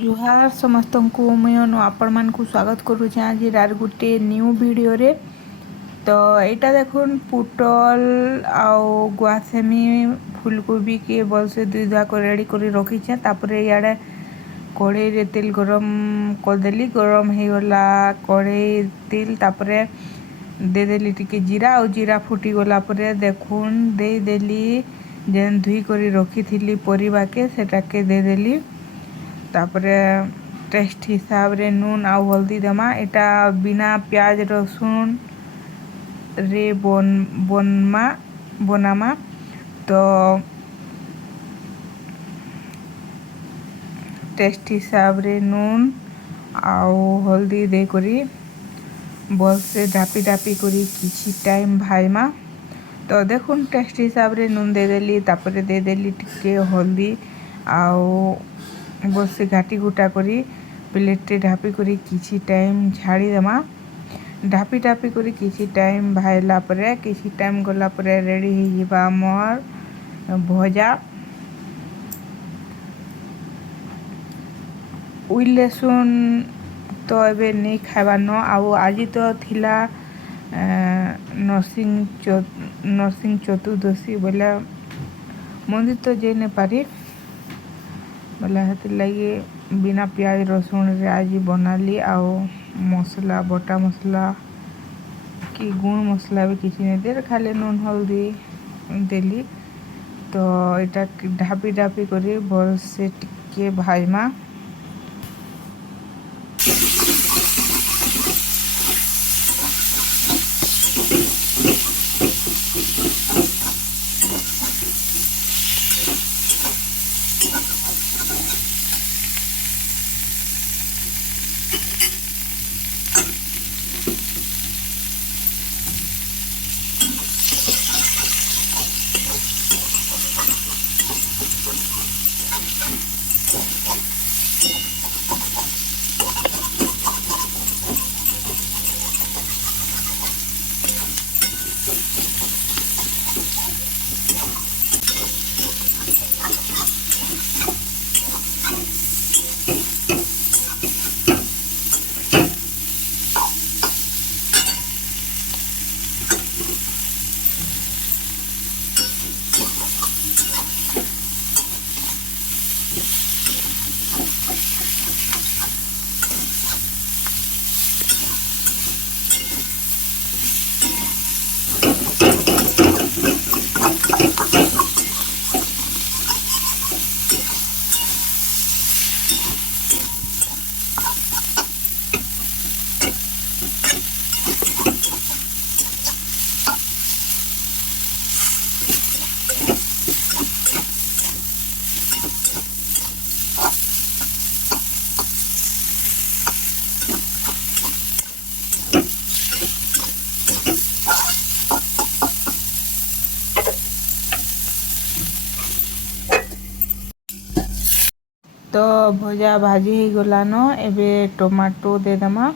जुहार समस्त को मुझे आपण मान को स्वागत करुचे आज आर गोटे न्यू वीडियो रे। तो यहाँ देखुन पुटल आउ गुआसेमी फूलकोबी के भल से दुई दाक रेडी कर रखीचे। तापर इे कड़े रे तेल गरम करदेली, गरम हो गला कड़े तेल तापर देदेली टिके जीरा और जीरा फुटी गला परे देखुन देदेली जेन धुई कर रखी थी परिबा के सेटा के देदेली। तापरे टेस्ट हिसाब रे नून आउ हल्दी देमा। एटा बिना प्याज रसुन रे बनामा। तो टेस्ट हिसाब रे नून आउ हल्दी दे करी बल से ढापी ढापी करी किछि टाइम भाईमा। तो देखुन टेस्ट हिसाब रे नून देदेली तापरे देदेली टिके हल्दी आउ बस से घाटी गुटा करी प्लेट ढापी करी किछि टाइम झाड़ी देमा। ढापी ढापी करी किछि टाइम भाईला परे किछि टाइम गला परे रेडी हो जिबा मोर भजा। उई लहसुन तो एबे नहीं खाइबा न। आउ आज तो थिला नरसिंह चतुर्दशी बोले मंदिर तो जे नहीं पारी बोले हेतिर लगे बिना प्याज रसुन रे आज बनाली। आओ मसला बटा मसला कि गुण मसला भी किसी नहीं दे, खाली नून हल्दी देली। तो इटा ढापी ढापी करी भल से टिके भाईमा। तो भजा भाजी ही गलान एबे टमाटो दे दमा।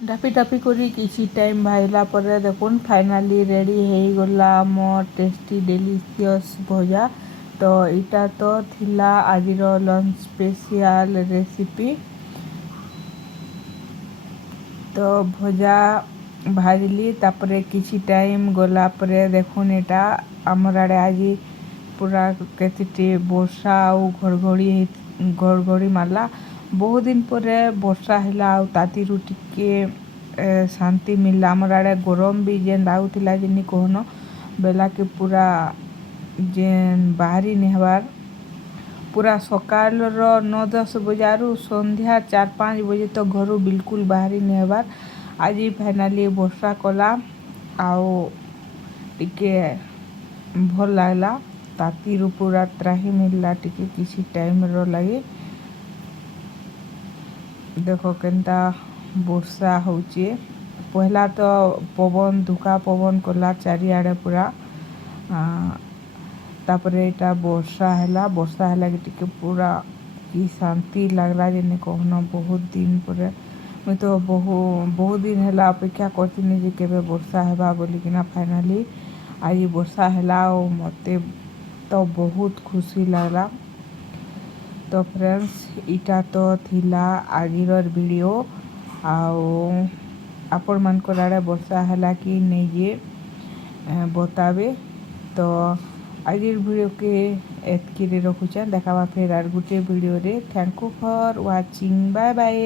ढापी ढापी करी किसी टाइम भाईला पर देखुन फाइनाली रेडी हो गला मोर टेस्टी डिलीशियस भजा। तो इटा तो थिला आजिर लंच स्पेशल रेसिपी। तो भजा भाजली तापरे किछि टाइम गला परे देखुन एटा हमर आड़े आज पूरा केते वर्षा आउ घड़घड़ी मारला बहुत दिन पर वर्षा हैला आउ तातीरु टिके शांति मिलला हमर आड़े गरम भी जेन लाଗୁଥିଲା जेनी कहनो बेला के पूरा जेन बाहरी नेहबार पूरा सकाल 9-10 बजारू संध्या 4-5 बजे तो घरू बिल्कुल बाहरी नेहबार आज फाइनाली वर्षा कला आउ टिके भल लागला तातीरु पूरा त्राही मिलला टिके किसी टाइम रो लगे देखो केनता वर्षा होचे पहला तो पवन धुका पवन कला चारिआडे पूरा तापरे एटा वर्षा हैला कि टिके पूरा की शांति लागला जेने कहनो बहुत दिन पर मुई तो बहुत दिन हैला अपेक्षा करथिनी जे केबे वर्षा हेबा बोलिकिना फाइनाली आज वर्षा हैला और मते तो बहुत खुशी लागला। तो फ्रेंड्स इटा तो थिला आजिर वीडियो आउ आपण मानकर आड़े वर्षा हैला कि नहीं जे बताबे। तो आजिर वीडियो के एतकी रखुछे देखा फिर आर गुटे वीडियो रे। Thank you for watching bye bye.